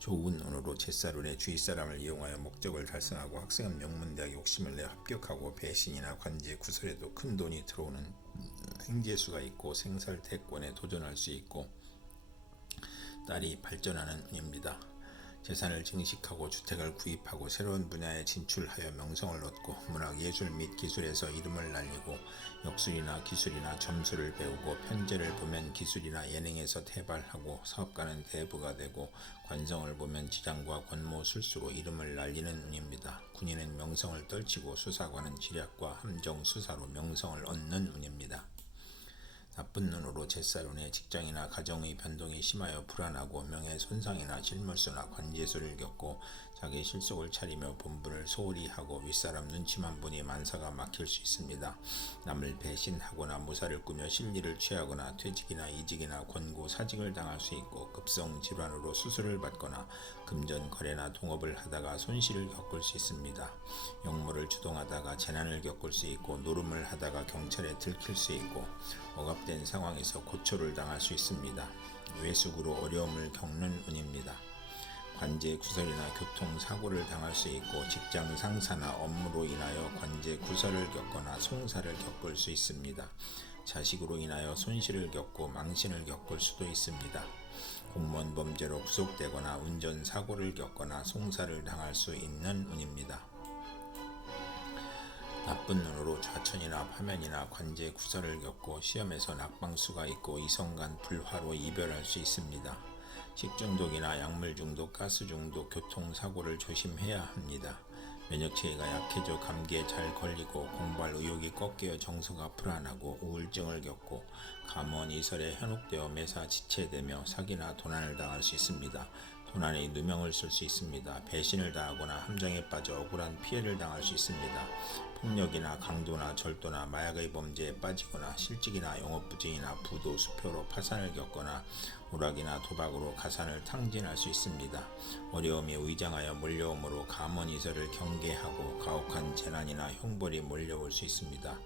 좋은 운으로 제사룬의 주위 사람을 이용하여 목적을 달성하고 학생은 명문대학 욕심을 내 합격하고 배신이나 관제 구설에도 큰 돈이 들어오는 행재수가 있고 생살대권에 도전할 수 있고 딸이 발전하는 운입니다. 재산을 증식하고 주택을 구입하고 새로운 분야에 진출하여 명성을 얻고 문학, 예술 및 기술에서 이름을 날리고 역술이나 기술이나 점수를 배우고 편제를 보면 기술이나 예능에서 태발하고 사업가는 대부가 되고 관성을 보면 지장과 권모 술수로 이름을 날리는 운입니다. 군인은 명성을 떨치고 수사관은 지략과 함정 수사로 명성을 얻는 운입니다. 나쁜 눈으로 제사론의 직장이나 가정의 변동이 심하여 불안하고 명예 손상이나 실물수나 관제수를 겪고 자기 실속을 차리며 본분을 소홀히 하고 윗사람 눈치만 보니 만사가 막힐 수 있습니다. 남을 배신하거나 무사를 꾸며 실리를 취하거나 퇴직이나 이직이나 권고 사직을 당할 수 있고 급성 질환으로 수술을 받거나 금전 거래나 동업을 하다가 손실을 겪을 수 있습니다. 영모를 주동하다가 재난을 겪을 수 있고 노름을 하다가 경찰에 들킬 수 있고 억압된 상황에서 고초를 당할 수 있습니다. 외숙으로 어려움을 겪는 운입니다. 관제 구설이나 교통 사고를 당할 수 있고 직장 상사나 업무로 인하여 관제 구설을 겪거나 송사를 겪을 수 있습니다. 자식으로 인하여 손실을 겪고 망신을 겪을 수도 있습니다. 공무원 범죄로 구속되거나 운전 사고를 겪거나 송사를 당할 수 있는 운입니다. 나쁜 눈으로 좌천이나 파면이나 관제 구설을 겪고 시험에서 낙방수가 있고 이성간 불화로 이별할 수 있습니다. 식중독이나 약물 중독, 가스 중독, 교통사고를 조심해야 합니다. 면역체계가 약해져 감기에 잘 걸리고 공부할 의욕이 꺾여 정서가 불안하고 우울증을 겪고 감원 이설에 현혹되어 매사 지체되며 사기나 도난을 당할 수 있습니다. 도난에 누명을 쓸 수 있습니다. 배신을 당하거나 함정에 빠져 억울한 피해를 당할 수 있습니다. 폭력이나 강도나 절도나 마약의 범죄에 빠지거나 실직이나 영업부진이나 부도 수표로 파산을 겪거나 오락이나 도박으로 가산을 탕진할 수 있습니다. 어려움이 의장하여 몰려오므로 감언이설을 경계하고 가혹한 재난이나 형벌이 몰려올 수 있습니다.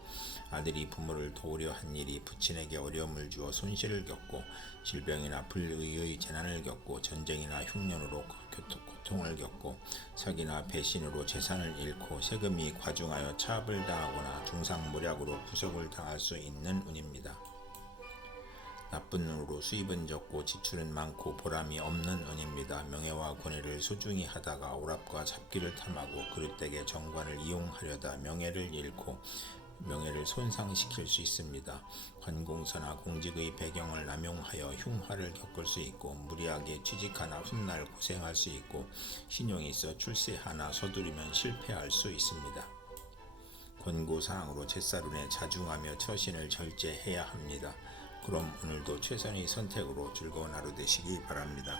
아들이 부모를 도우려 한 일이 부친에게 어려움을 주어 손실을 겪고 질병이나 불의의 재난을 겪고 전쟁이나 흉년으로 고통을 겪고 사기나 배신으로 재산을 잃고 세금이 과중하여 차압을 당하거나 중상모략으로 구속을 당할 수 있는 운입니다. 나쁜 운으로 수입은 적고 지출은 많고 보람이 없는 운입니다. 명예와 권위를 소중히 하다가 오랍과 잡기를 탐하고 그릇되게 정관을 이용하려다 명예를 잃고 명예를 손상시킬 수 있습니다. 관공서나 공직의 배경을 남용하여 흉화를 겪을 수 있고 무리하게 취직하나 훗날 고생할 수 있고 신용이 있어 출세하나 서두르면 실패할 수 있습니다. 권고사항으로 제사룬에 자중하며 처신을 절제해야 합니다. 그럼 오늘도 최선의 선택으로 즐거운 하루 되시기 바랍니다.